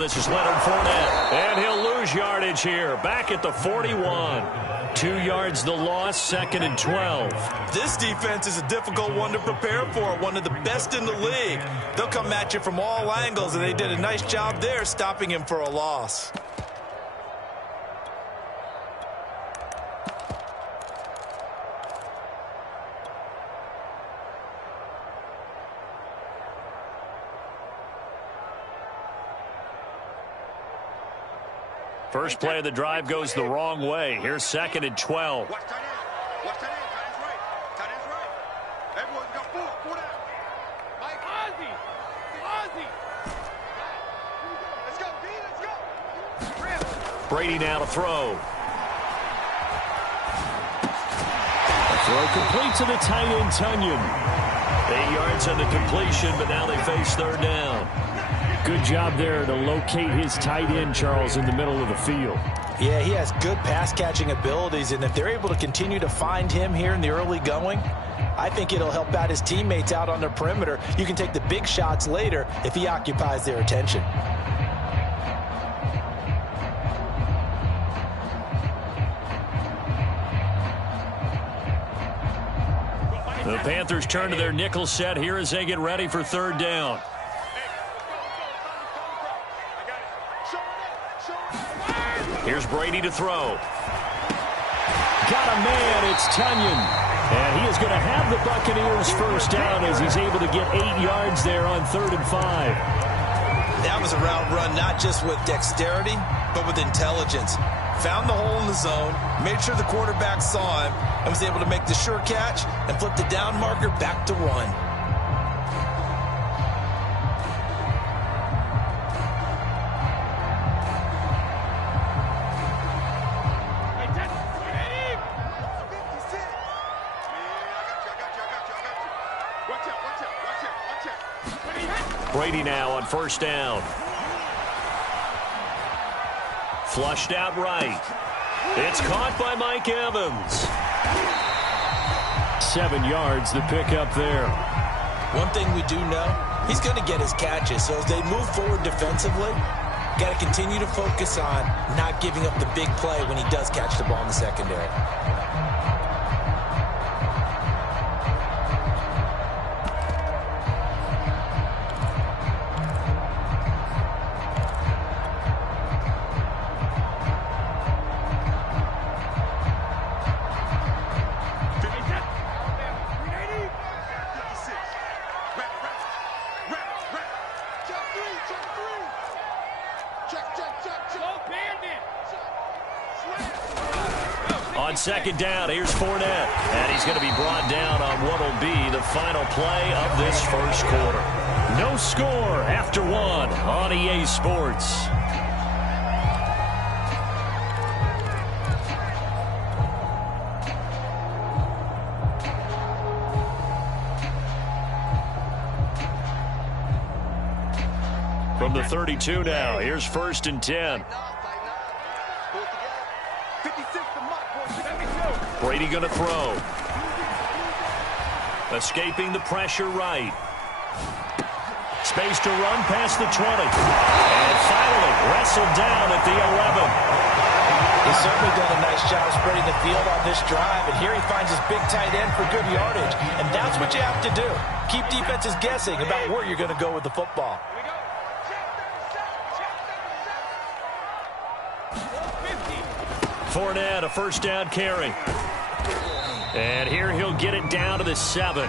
This is Leonard Fournette, and he'll lose yardage here. Back at the 41. 2 yards the loss, 2nd and 12. This defense is a difficult one to prepare for, one of the best in the league. They'll come at you from all angles, and they did a nice job there stopping him for a loss. First play of the drive goes the wrong way. Here's 2nd and 12. Watch tight end. Watch tight end. Tight end's right. Tight end's right. Everyone's got four down. Mike. Ozzie. Let's go, D. Let's go. Brady now to throw. Throw complete to the tight end, Tunyon. 8 yards on the completion, but now they face 3rd down. Good job there to locate his tight end, Charles, in the middle of the field. Yeah, he has good pass-catching abilities, and if they're able to continue to find him here in the early going, I think it'll help out his teammates out on the perimeter. You can take the big shots later if he occupies their attention. The Panthers turn to their nickel set here as they get ready for 3rd down. Here's Brady to throw. Got a man, it's Tunyon. And he is going to have the Buccaneers first down as he's able to get 8 yards there on 3rd and 5. That was a route run not just with dexterity, but with intelligence. Found the hole in the zone, made sure the quarterback saw him, and was able to make the sure catch and flip the down marker back to 1. Brady now on 1st down. Flushed out right. It's caught by Mike Evans. 7 yards, the pickup there. One thing we do know, he's going to get his catches. So as they move forward defensively, got to continue to focus on not giving up the big play when he does catch the ball in the secondary. On 2nd down, here's Fournette. And he's going to be brought down on what will be the final play of this first quarter. No score after 1 on EA Sports. From the 32 now, here's 1st and 10. Brady going to throw. Escaping the pressure right. Space to run past the 20. And finally wrestled down at the 11. He's certainly done a nice job spreading the field on this drive, and here he finds his big tight end for good yardage. And that's what you have to do. Keep defenses guessing about where you're going to go with the football. Fournette, a 1st down carry. And here he'll get it down to the 7.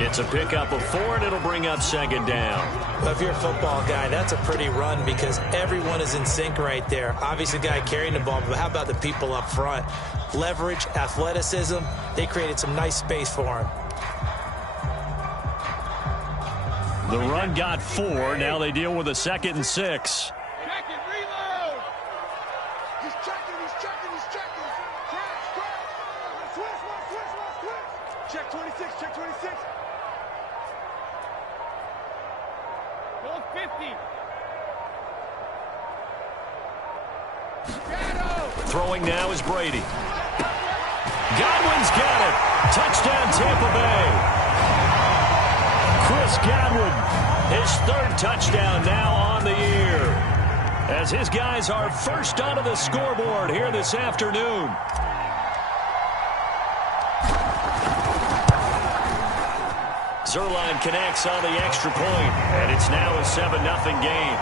It's a pickup of 4, and it'll bring up 2nd down. Well, if you're a football guy, that's a pretty run because everyone is in sync right there. Obviously, the guy carrying the ball, but how about the people up front? Leverage, athleticism, they created some nice space for him. The run got 4. Now they deal with a 2nd and 6. Check 26, check 26. Go 50. Throwing now is Brady. Godwin's got it. Touchdown, Tampa Bay. Chris Godwin, his 3rd touchdown now on the year. as his guys are first onto the scoreboard here this afternoon. Zuerlein connects on the extra point, and it's now a 7-0 game.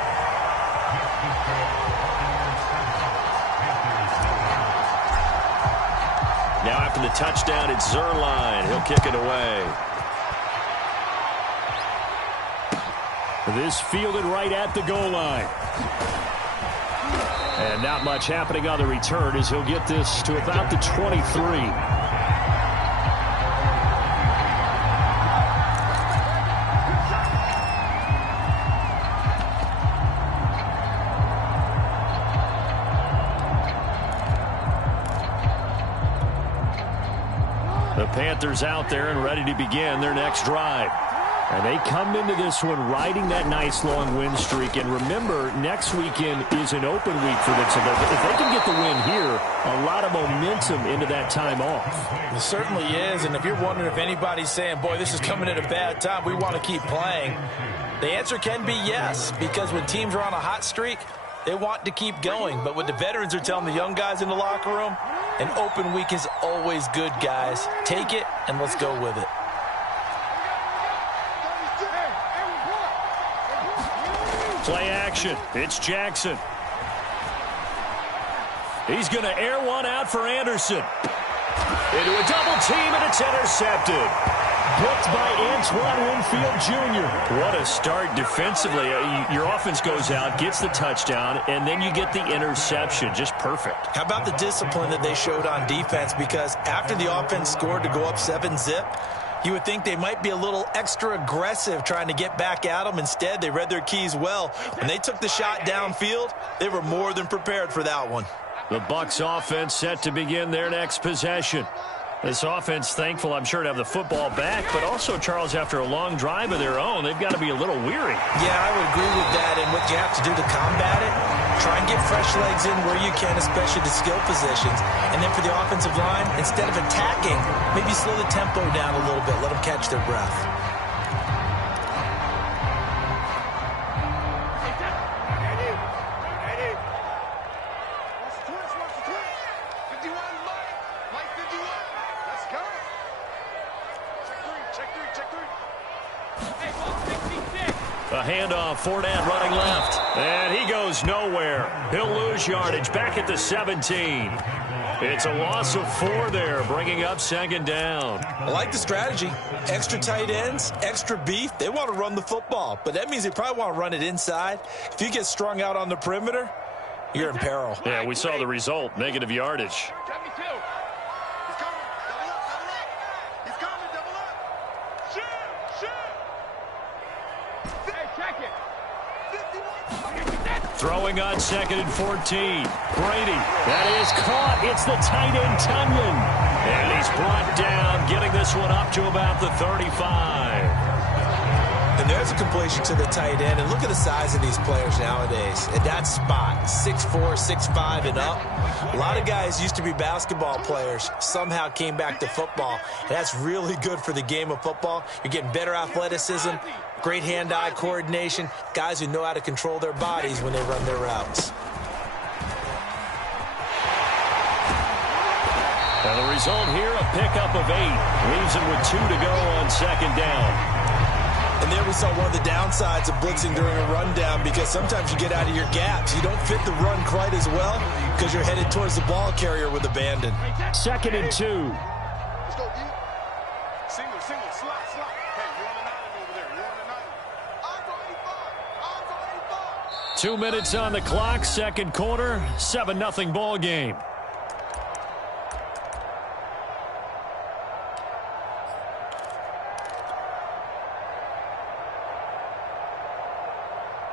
Now after the touchdown, it's Zuerlein. He'll kick it away. This fielded right at the goal line. And not much happening on the return as he'll get this to about the 23. The Panthers out there and ready to begin their next drive. And they come into this one riding that nice long win streak. And remember, next weekend is an open week for them. So if they can get the win here, a lot of momentum into that time off. It certainly is. And if you're wondering if anybody's saying, boy, this is coming at a bad time, we want to keep playing, the answer can be yes. Because when teams are on a hot streak, they want to keep going. But what the veterans are telling the young guys in the locker room, an open week is always good, guys. Take it, and let's go with it. Play action. It's Jackson. He's going to air one out for Anderson. Into a double team, and it's intercepted. Picked by Antoine Winfield Jr. What a start defensively. Your offense goes out, gets the touchdown, and then you get the interception. Just perfect. How about the discipline that they showed on defense? Because after the offense scored to go up 7-zip, you would think they might be a little extra aggressive trying to get back at them. Instead, they read their keys well. When they took the shot downfield, they were more than prepared for that one. The Bucs offense set to begin their next possession. This offense thankful, I'm sure, to have the football back, but also, Charles, after a long drive of their own, they've got to be a little weary. Yeah, I would agree with that, and what you have to do to combat it, try and get fresh legs in where you can, especially the skill positions. And then for the offensive line, instead of attacking, maybe slow the tempo down a little bit, let them catch their breath. A handoff, Fournette running left. And he goes nowhere. He'll lose yardage back at the 17. It's a loss of 4 there, bringing up second down. I like the strategy. Extra tight ends, extra beef. They want to run the football, but that means they probably want to run it inside. If you get strung out on the perimeter, you're in peril. Yeah, we saw the result, negative yardage. Throwing on 2nd and 14. Brady. That is caught. It's the tight end, Tunyon. And he's brought down, getting this one up to about the 35. And there's a completion to the tight end. And look at the size of these players nowadays. At that spot, 6'4", 6'5", and up. A lot of guys used to be basketball players, somehow came back to football. And that's really good for the game of football. You're getting better athleticism, great hand-eye coordination, guys who know how to control their bodies when they run their routes. And the result here, a pickup of 8. Leaves him with 2 to go on second down. And there we saw one of the downsides of blitzing during a rundown, because sometimes you get out of your gaps. You don't fit the run quite as well because you're headed towards the ball carrier with abandon. 2nd and 2. Let's go, D. Single, slot. Hey, you're on the 9 over there. You're on the 9. 2 minutes on the clock, second quarter, 7-0 ball game.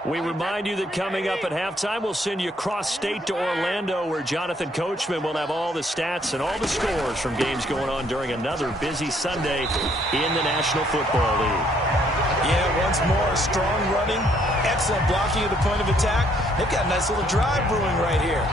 We remind you that coming up at halftime, we'll send you cross-state to Orlando, where Jonathan Coachman will have all the stats and all the scores from games going on during another busy Sunday in the National Football League. Yeah, once more, strong running, excellent blocking at the point of attack. They've got a nice little drive brewing right here.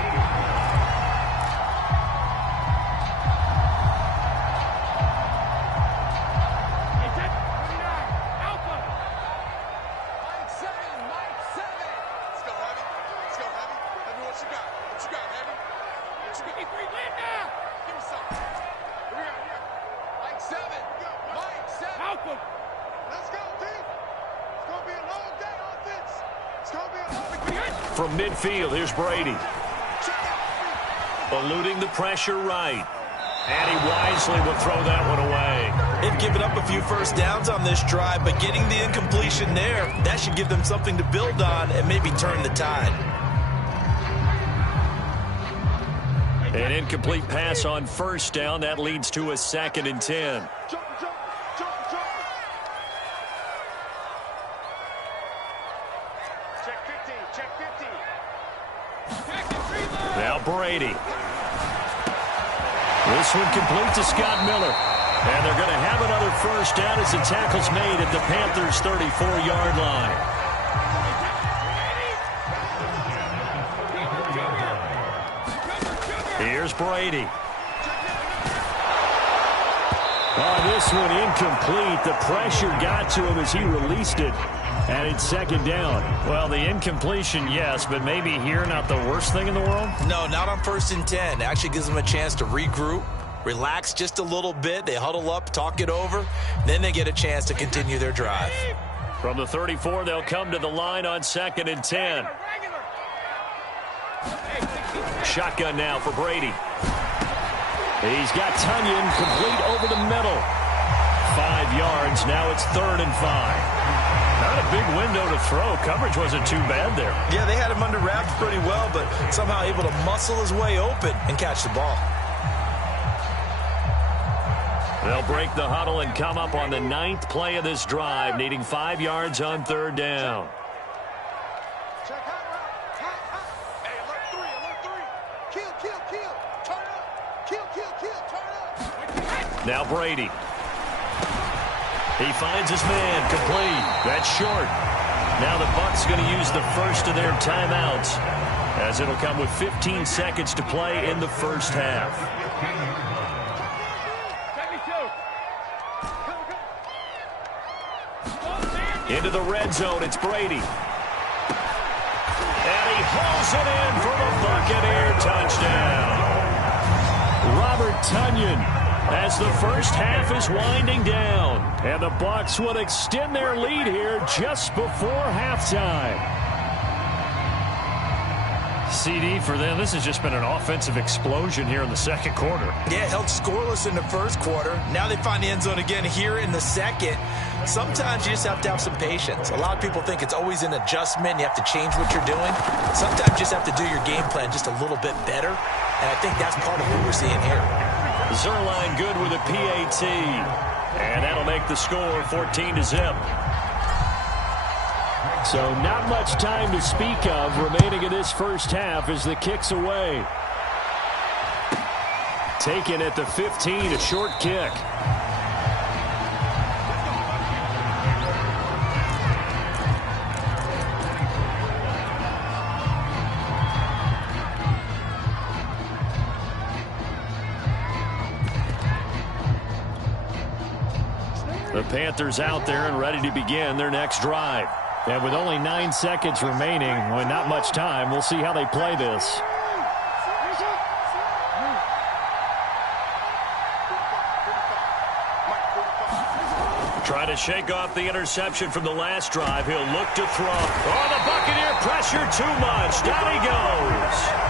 From midfield, here's Brady. Eluding the pressure right. And he wisely will throw that one away. They've given up a few first downs on this drive, but getting the incompletion there, that should give them something to build on and maybe turn the tide. An incomplete pass on first down. That leads to a 2nd and 10. Now Brady. This one complete to Scott Miller. And they're going to have another first down as the tackle's made at the Panthers' 34-yard line. Here's Brady. Oh, this one incomplete. The pressure got to him as he released it. And it's 2nd down. Well, the incompletion, yes, but maybe here not the worst thing in the world? No, not on 1st and 10. It actually gives them a chance to regroup, relax just a little bit. They huddle up, talk it over. Then they get a chance to continue their drive. From the 34, they'll come to the line on 2nd and 10. Shotgun now for Brady. He's got Tunyon complete over the middle. 5 yards. Now it's 3rd and 5. Not a big window to throw. Coverage wasn't too bad there. Yeah, they had him under wraps pretty well, but somehow able to muscle his way open and catch the ball. They'll break the huddle and come up on the 9th play of this drive, needing 5 yards on 3rd down. Now Brady. He finds his man complete. That's short. Now the Bucs going to use the first of their timeouts, as it'll come with 15 seconds to play in the first half. Into the red zone, it's Brady. And he hauls it in for the Buccaneer touchdown. Robert Tunyon, as the first half is winding down. And the Bucs would extend their lead here just before halftime. CD for them, this has just been an offensive explosion here in the 2nd quarter. Yeah, held scoreless in the 1st quarter. Now they find the end zone again here in the 2nd. Sometimes you just have to have some patience. A lot of people think it's always an adjustment. You have to change what you're doing. Sometimes you just have to do your game plan just a little bit better. And I think that's part of what we're seeing here. Zerline good with a PAT. And that'll make the score 14-0. So not much time to speak of remaining in this first half as the kick's away. Taken at the 15, a short kick. The Panthers out there and ready to begin their next drive. And with only 9 seconds remaining, with not much time, we'll see how they play this. Trying to shake off the interception from the last drive. He'll look to throw. Oh, the Buccaneer pressure too much. Down he goes.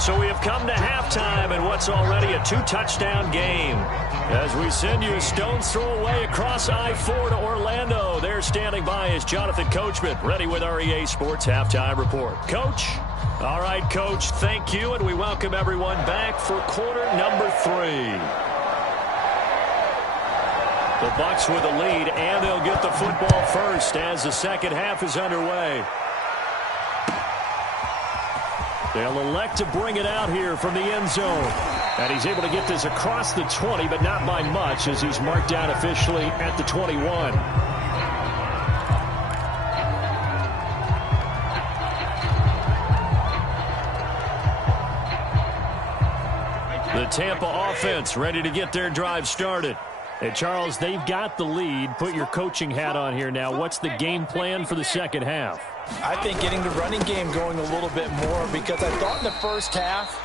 So we have come to halftime in what's already a 2-touchdown game. As we send you a stone's throw away across I-4 to Orlando. There standing by is Jonathan Coachman, ready with our EA Sports Halftime Report. Coach? All right, Coach, thank you, and we welcome everyone back for quarter number 3. The Bucs with the lead, and they'll get the football first as the second half is underway. They'll elect to bring it out here from the end zone. And he's able to get this across the 20, but not by much as he's marked down officially at the 21. The Tampa offense ready to get their drive started. Hey, Charles, they've got the lead. Put your coaching hat on here now. What's the game plan for the second half? I think getting the running game going a little bit more, because I thought in the first half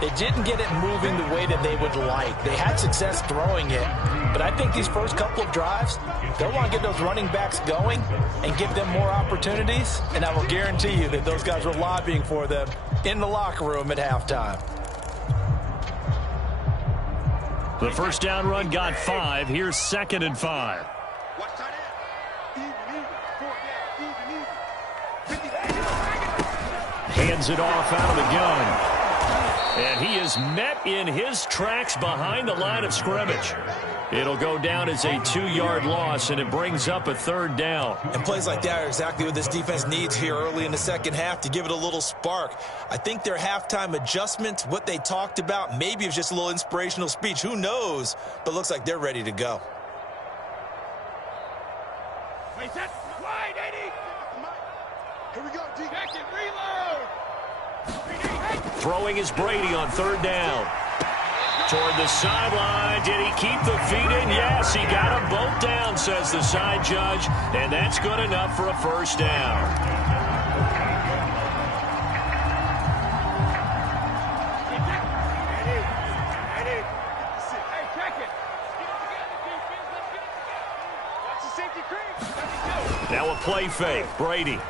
they didn't get it moving the way that they would like. They had success throwing it, but I think these first couple of drives, they'll want to get those running backs going and give them more opportunities, and I will guarantee you that those guys were lobbying for them in the locker room at halftime. The first down run got 5. Here's 2nd and 5. Watch tight end. Even. 4 down. Even. 50. Hands it off out of the gun. And he is met in his tracks behind the line of scrimmage. It'll go down as a 2-yard loss, and it brings up a 3rd down. And plays like that are exactly what this defense needs here early in the second half to give it a little spark. I think their halftime adjustments, what they talked about, maybe it was just a little inspirational speech. Who knows? But looks like they're ready to go. Wait, set. Wide, 80. Here we go, D. Back and reload. Throwing is Brady on 3rd down. Toward the sideline. Did he keep the feet in? Yes, he got them both down, says the side judge. And that's good enough for a 1st down. Hey, check it. Watch the safety creep. Now a play fake. Brady.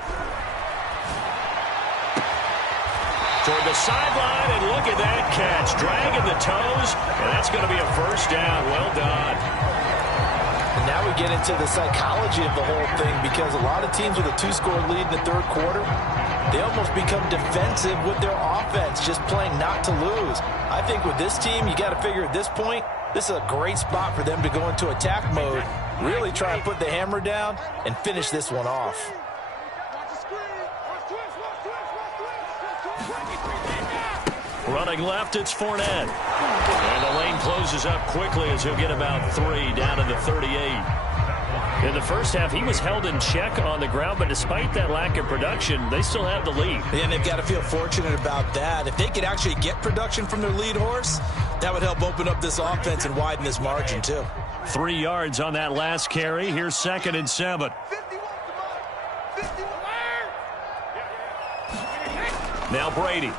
Toward the sideline, and look at that catch. Dragging the toes, and that's going to be a 1st down. Well done. And now we get into the psychology of the whole thing, because a lot of teams with a 2-score lead in the 3rd quarter, they almost become defensive with their offense, just playing not to lose. I think with this team, you got to figure at this point, this is a great spot for them to go into attack mode, really try and put the hammer down and finish this one off. Running left, it's Fournette. And the lane closes up quickly as he'll get about 3 down to the 38. In the first half, he was held in check on the ground, but despite that lack of production, they still have the lead. And they've got to feel fortunate about that. If they could actually get production from their lead horse, that would help open up this offense and widen this margin too. 3 yards on that last carry. Here's 2nd and 7. Now Brady.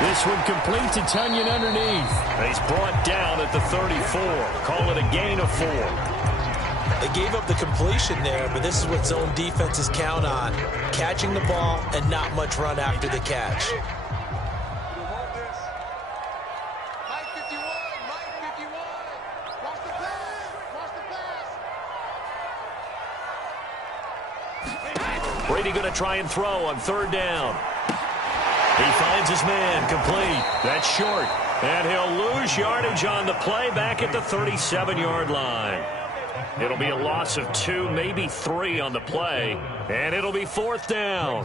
This one complete to Tunyon underneath. He's brought down at the 34. Call it a gain of 4. They gave up the completion there, but this is what zone defenses count on. Catching the ball and not much run after the catch. Brady going to try and throw on 3rd down. He finds his man, complete. That's short. And he'll lose yardage on the play back at the 37-yard line. It'll be a loss of 2, maybe 3 on the play. And it'll be 4th down.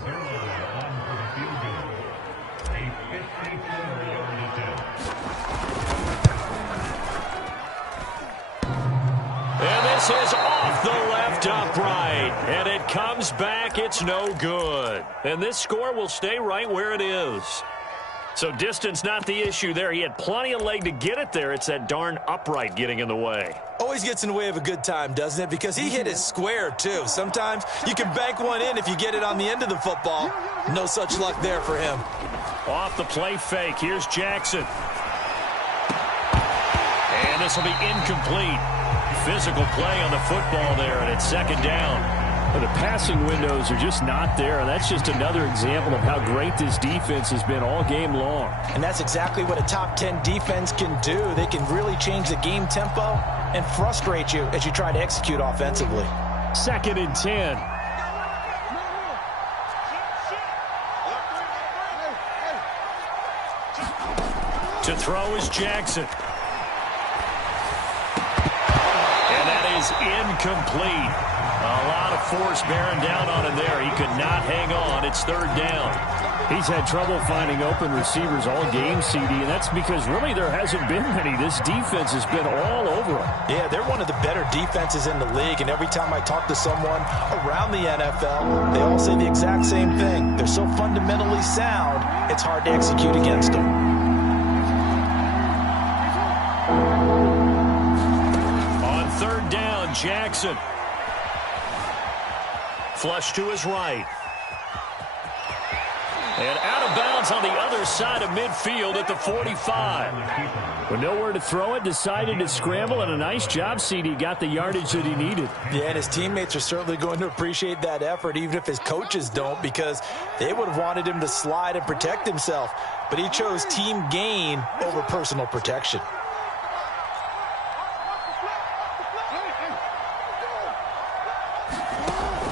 And this is off the left upright. And it comes back. It's no good. And this score will stay right where it is. So distance not the issue there. He had plenty of leg to get it there. It's that darn upright getting in the way. Always gets in the way of a good time, doesn't it? Because he hit it square, too. Sometimes you can bank one in if you get it on the end of the football. No such luck there for him. Off the play fake. Here's Jackson. And this will be incomplete. Physical play on the football there, and it's 2nd down. Well, the passing windows are just not there, and that's just another example of how great this defense has been all game long. And that's exactly what a top 10 defense can do. They can really change the game tempo and frustrate you as you try to execute offensively. 2nd and 10. To throw is Jackson. And that is incomplete. A lot of force bearing down on him there. He could not hang on. It's 3rd down. He's had trouble finding open receivers all game, CD, and that's because really there hasn't been many. This defense has been all over him. Yeah, they're one of the better defenses in the league, and every time I talk to someone around the NFL, they all say the exact same thing. They're so fundamentally sound, it's hard to execute against them. On third down, Jackson. Flush to his right. And out of bounds on the other side of midfield at the 45. With nowhere to throw it, decided to scramble, and a nice job, CD. Got the yardage that he needed. Yeah, and his teammates are certainly going to appreciate that effort, even if his coaches don't, because they would have wanted him to slide and protect himself. But he chose team gain over personal protection.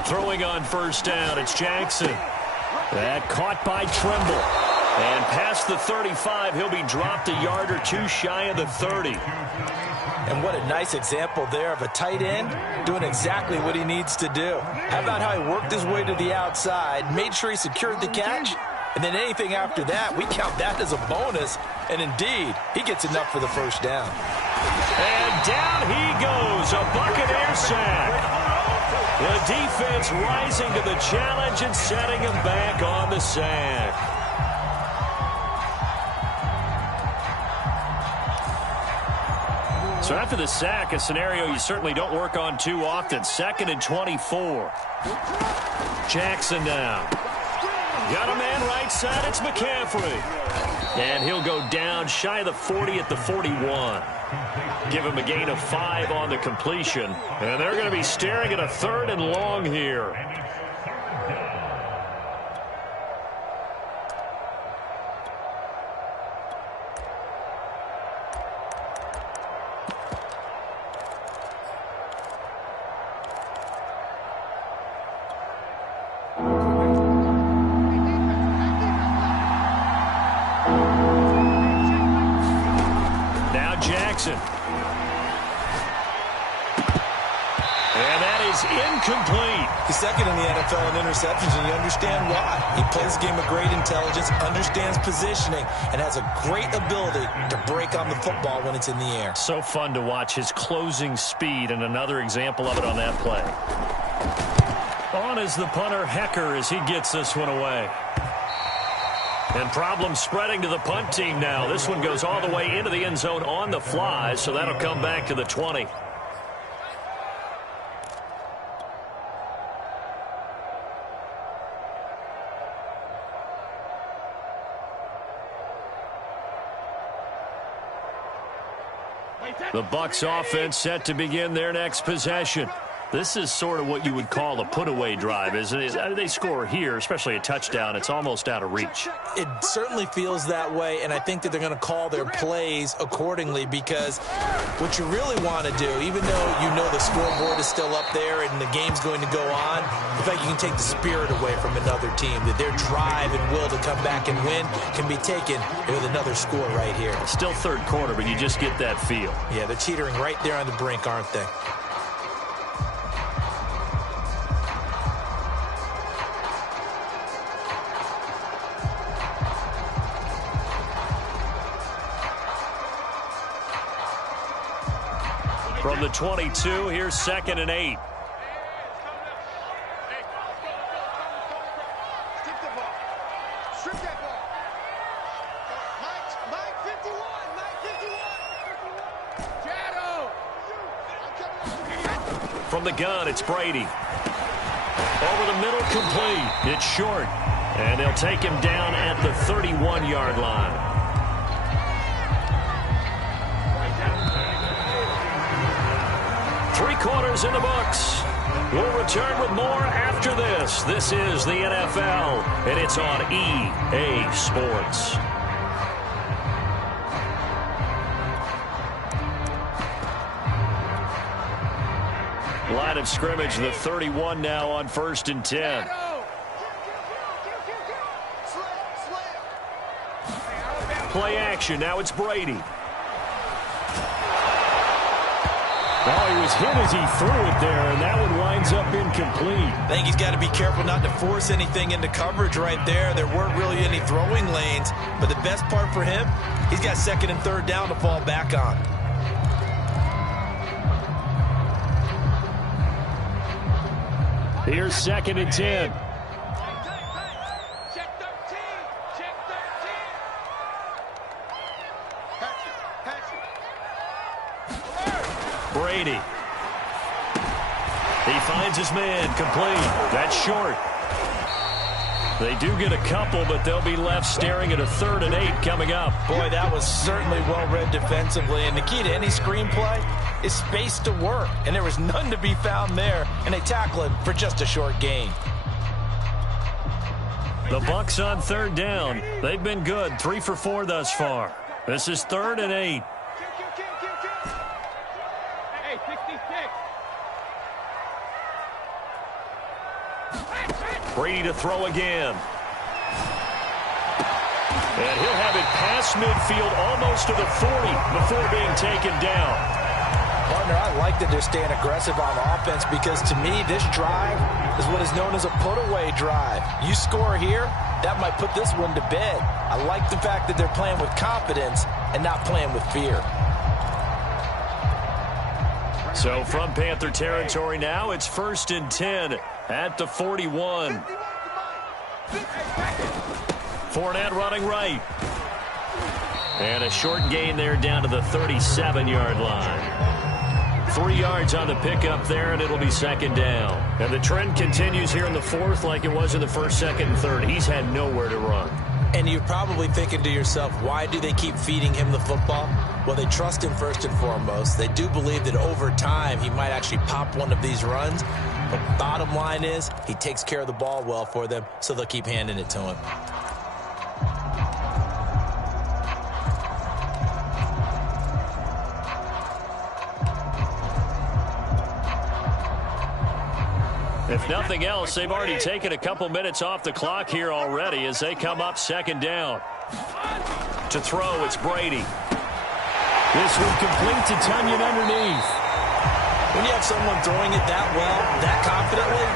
Throwing on first down, it's Jackson. That caught by Trimble. And past the 35, he'll be dropped a yard or two shy of the 30. And what a nice example there of a tight end doing exactly what he needs to do. How about how he worked his way to the outside, made sure he secured the catch, and then anything after that, we count that as a bonus. And indeed, he gets enough for the first down. And down he goes, a Buccaneer sack. The defense rising to the challenge and setting him back on the sack. So after the sack, a scenario you certainly don't work on too often. 2nd and 24. Jackson down. Got a man right side. It's McCaffrey. And he'll go down shy of the 40 at the 41. Give him a gain of 5 on the completion. And they're going to be staring at a 3rd and long here. Jackson. And that is incomplete. He's second in the NFL in interceptions, and you understand why. He plays a game of great intelligence, understands positioning, and has a great ability to break on the football when it's in the air. So fun to watch his closing speed, and another example of it on that play. On is the punter, Hecker, as he gets this one away. And problems spreading to the punt team now. This one goes all the way into the end zone on the fly, so that'll come back to the 20. The Bucs offense set to begin their next possession. This is sort of what you would call a put-away drive, isn't it? They score here, especially a touchdown. It's almost out of reach. It certainly feels that way, and I think that they're going to call their plays accordingly, because what you really want to do, even though you know the scoreboard is still up there and the game's going to go on, in fact, you can take the spirit away from another team, that their drive and will to come back and win can be taken with another score right here. Still third quarter, but you just get that feel. Yeah, they're teetering right there on the brink, aren't they? From the 22, here's 2nd and 8. From the gun, it's Brady. Over the middle, complete. It's short. And they'll take him down at the 31-yard line. Three quarters in the books. We'll return with more after this. This is the NFL, and it's on EA Sports. Line of scrimmage, the 31 now on 1st and 10. Play action, now it's Brady. Oh, he was hit as he threw it there, and that one winds up incomplete. I think he's got to be careful not to force anything into coverage right there. There weren't really any throwing lanes, but the best part for him, he's got 2nd and 3rd down to fall back on. Here's 2nd and 10. Brady. He finds his man, complete. That's short. They do get a couple, but they'll be left staring at a 3rd and 8 coming up. Boy, that was certainly well-read defensively. And the key to any screenplay is space to work. And there was none to be found there. And they tackle it for just a short gain. The Bucs on 3rd down. They've been good, 3 for 4 thus far. This is 3rd and 8. Hey, 66. Brady to throw again. And he'll have it past midfield almost to the 40 before being taken down. Partner, I like that they're staying aggressive on offense because to me, this drive is what is known as a put-away drive. You score here, that might put this one to bed. I like the fact that they're playing with confidence and not playing with fear. So from Panther territory now, it's 1st and 10 at the 41. Fournette running right. And a short gain there down to the 37-yard line. 3 yards on the pickup there, and it'll be 2nd down. And the trend continues here in the 4th like it was in the 1st, 2nd, and 3rd. He's had nowhere to run. And you're probably thinking to yourself, why do they keep feeding him the football? Well, they trust him first and foremost. They do believe that over time he might actually pop one of these runs. But bottom line is he takes care of the ball well for them, so they'll keep handing it to him. If nothing else, they've already taken a couple minutes off the clock here already as they come up 2nd down. To throw, it's Brady. This one complete to Tunyon underneath. When you have someone throwing it that well, that confidently,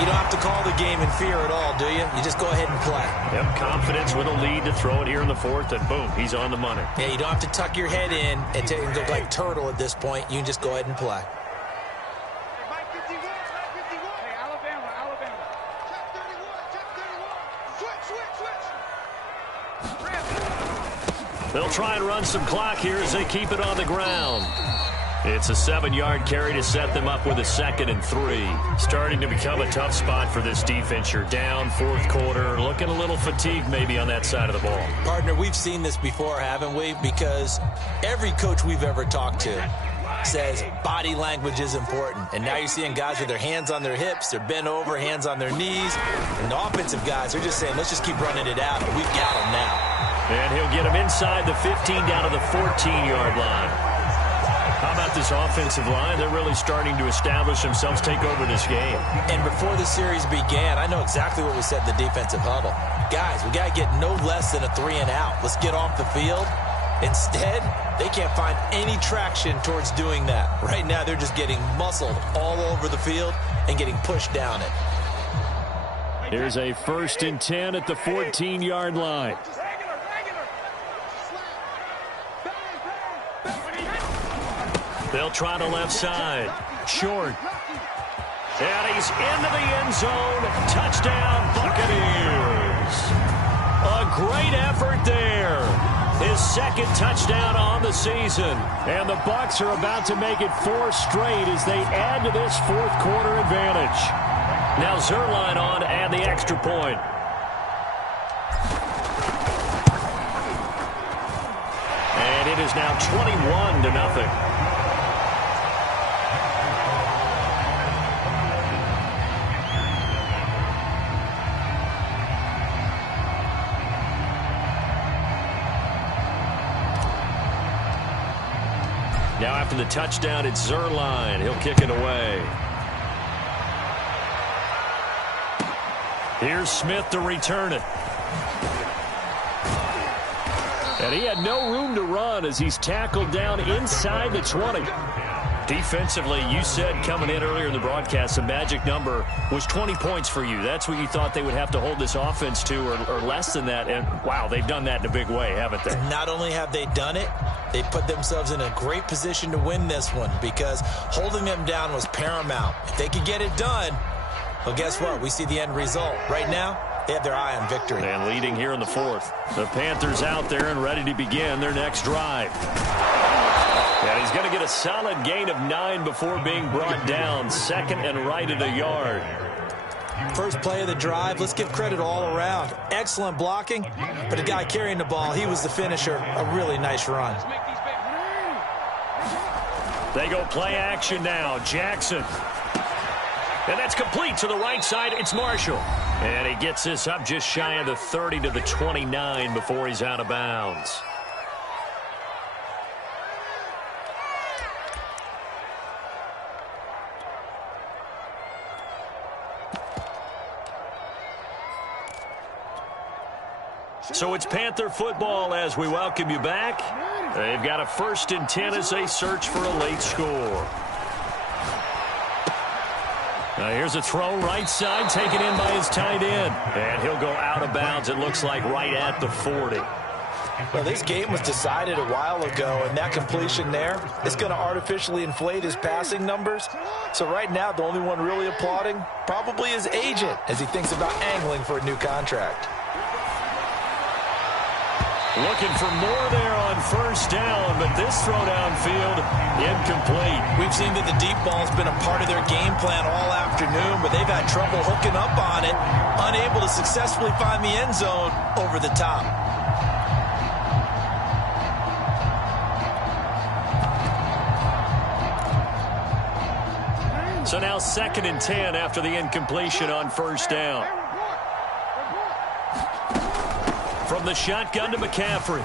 you don't have to call the game in fear at all, do you? You just go ahead and play. Yep, confidence with a lead to throw it here in the 4th, and boom, he's on the money. Yeah, you don't have to tuck your head in and go like turtle at this point. You can just go ahead and play. They'll try and run some clock here as they keep it on the ground. It's a 7-yard carry to set them up with a 2nd and 3. Starting to become a tough spot for this defense. You're down 4th quarter, looking a little fatigued maybe on that side of the ball. Partner, we've seen this before, haven't we? Because every coach we've ever talked to says body language is important. And now you're seeing guys with their hands on their hips, they're bent over, hands on their knees. And the offensive guys are just saying, let's just keep running it out, and we've got them now. And he'll get him inside the 15 down to the 14-yard line. How about this offensive line? They're really starting to establish themselves, take over this game. And before the series began, I know exactly what we said in the defensive huddle. Guys, we got to get no less than a 3 and out. Let's get off the field. Instead, they can't find any traction towards doing that. Right now, they're just getting muscled all over the field and getting pushed down it. Here's a 1st and 10 at the 14-yard line. They'll try the left side. Short. And he's into the end zone. Touchdown, Buccaneers. A great effort there. His 2nd touchdown on the season. And the Bucs are about to make it 4 straight as they add to this 4th quarter advantage. Now Zerline on to add the extra point. And it is now 21-0. Now after the touchdown, it's Zerline. He'll kick it away. Here's Smith to return it. And he had no room to run as he's tackled down inside the 20. Defensively, you said coming in earlier in the broadcast, the magic number was 20 points for you. That's what you thought they would have to hold this offense to, or less than that. And, wow, they've done that in a big way, haven't they? Not only have they done it, they put themselves in a great position to win this one because holding them down was paramount. If they could get it done, well, guess what? We see the end result. Right now, they have their eye on victory. And leading here in the 4th. The Panthers out there and ready to begin their next drive. And he's going to get a solid gain of 9 before being brought down. Second and right at a yard. First play of the drive, let's give credit all around. Excellent blocking, but the guy carrying the ball, he was the finisher. A really nice run. They go play action now. Jackson. And that's complete to the right side. It's Marshall. And he gets this up just shy of the 30 to the 29 before he's out of bounds. So it's Panther football as we welcome you back. They've got a 1st and 10 as they search for a late score. Now here's a throw right side taken in by his tight end. And he'll go out of bounds, it looks like, right at the 40. Well, this game was decided a while ago, and that completion there is going to artificially inflate his passing numbers. So right now, the only one really applauding probably his agent as he thinks about angling for a new contract. Looking for more there on 1st down, but this throw downfield incomplete. We've seen that the deep ball's been a part of their game plan all afternoon, but they've had trouble hooking up on it, unable to successfully find the end zone over the top. So now 2nd and 10 after the incompletion on 1st down. From the shotgun to McCaffrey.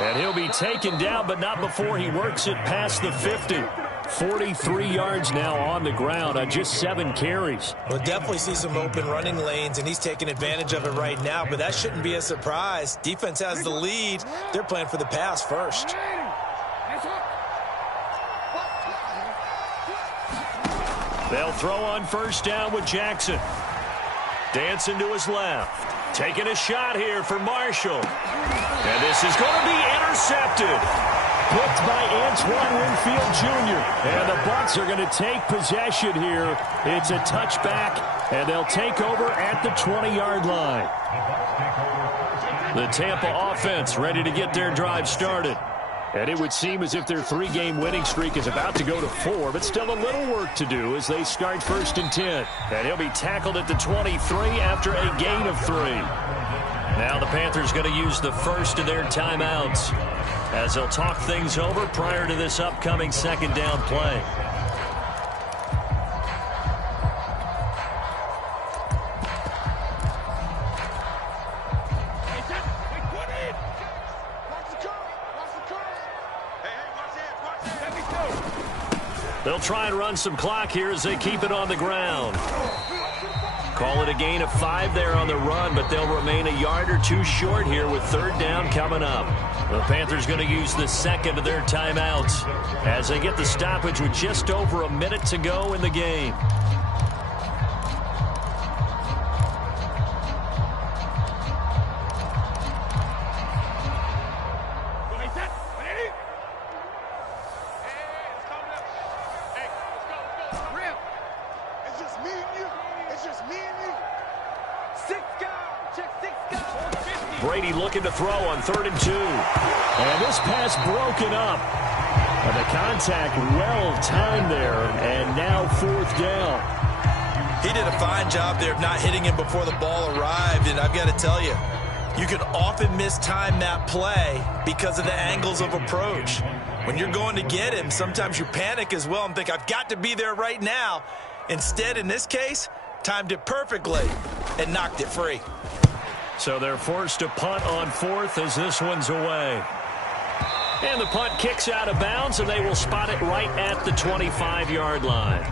And he'll be taken down, but not before he works it past the 50. 43 yards now on the ground on just 7 carries. We'll definitely see some open running lanes, and he's taking advantage of it right now, but that shouldn't be a surprise. Defense has the lead. They're playing for the pass first. They'll throw on 1st down with Jackson. Dancing to his left. Taking a shot here for Marshall. And this is going to be intercepted. Picked by Antoine Winfield Jr. And the Bucs are going to take possession here. It's a touchback, and they'll take over at the 20-yard line. The Tampa offense ready to get their drive started. And it would seem as if their 3-game winning streak is about to go to 4, but still a little work to do as they start 1st and 10. And he'll be tackled at the 23 after a gain of 3. Now the Panthers going to use the first of their timeouts as they'll talk things over prior to this upcoming 2nd down play. They'll try and run some clock here as they keep it on the ground. Call it a gain of 5 there on the run, but they'll remain a yard or 2 short here with 3rd down coming up. The Panthers going to use the 2nd of their timeouts as they get the stoppage with just over a minute to go in the game. Brady looking to throw on 3rd and 2. And this pass broken up. And the contact well-timed there. And now 4th down. He did a fine job there of not hitting him before the ball arrived. And I've got to tell you, you can often mistime that play because of the angles of approach. When you're going to get him, sometimes you panic as well and think, I've got to be there right now. Instead, in this case, timed it perfectly and knocked it free. So they're forced to punt on 4th as this one's away. And the punt kicks out of bounds, and they will spot it right at the 25-yard line.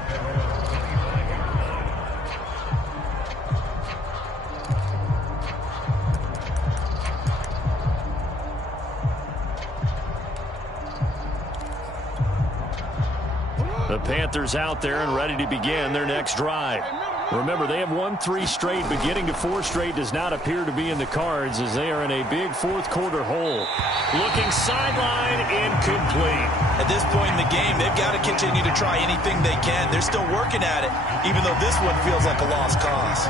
The Panthers out there and ready to begin their next drive. Remember, they have won 3 straight, but getting to 4 straight does not appear to be in the cards as they are in a big 4th quarter hole. Looking sideline, incomplete. At this point in the game, they've got to continue to try anything they can. They're still working at it, even though this one feels like a lost cause.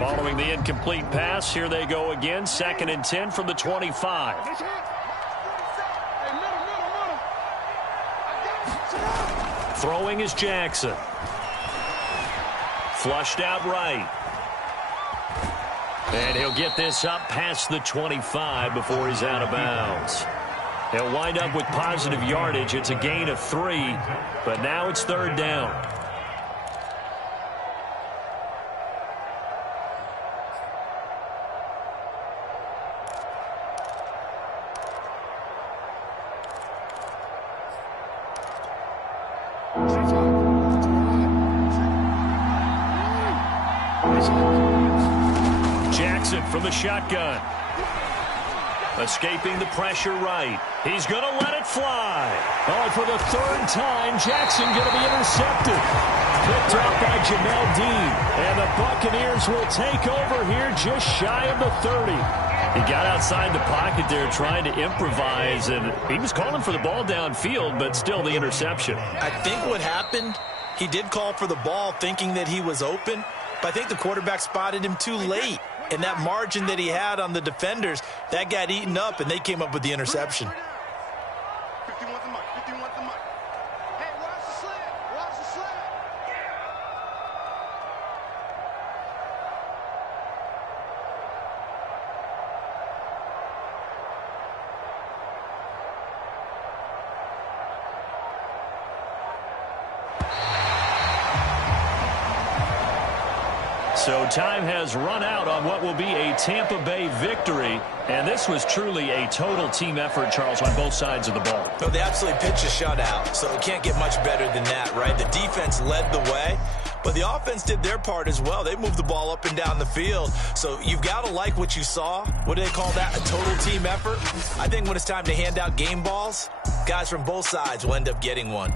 Following the incomplete pass, here they go again. 2nd and 10 from the 25. Throwing is Jackson. Flushed out right. And he'll get this up past the 25 before he's out of bounds. He'll wind up with positive yardage. It's a gain of 3, but now it's 3rd down. Jackson from the shotgun. Escaping the pressure right. He's going to let it fly. Oh, for the 3rd time, Jackson going to be intercepted. Picked off by Jamel Dean. And the Buccaneers will take over here just shy of the 30. He got outside the pocket there trying to improvise, and he was calling for the ball downfield, but still the interception. I think what happened, he did call for the ball thinking that he was open, but I think the quarterback spotted him too late. And that margin that he had on the defenders, that got eaten up, and they came up with the interception. 51's the mark. 51's the mark. Hey, watch the slant. Watch the slant. So time has run out on what will be a Tampa Bay victory. And this was truly a total team effort, Charles, on both sides of the ball. No, they absolutely pitched a shutout, so it can't get much better than that, right? The defense led the way, but the offense did their part as well. They moved the ball up and down the field. So you've got to like what you saw. What do they call that? A total team effort? I think when it's time to hand out game balls, guys from both sides will end up getting one.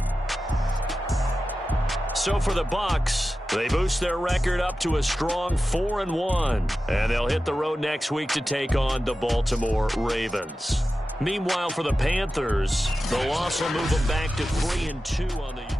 So for the Bucs, they boost their record up to a strong 4-1. And they'll hit the road next week to take on the Baltimore Ravens. Meanwhile, for the Panthers, the loss will move them back to 3-2 on the year.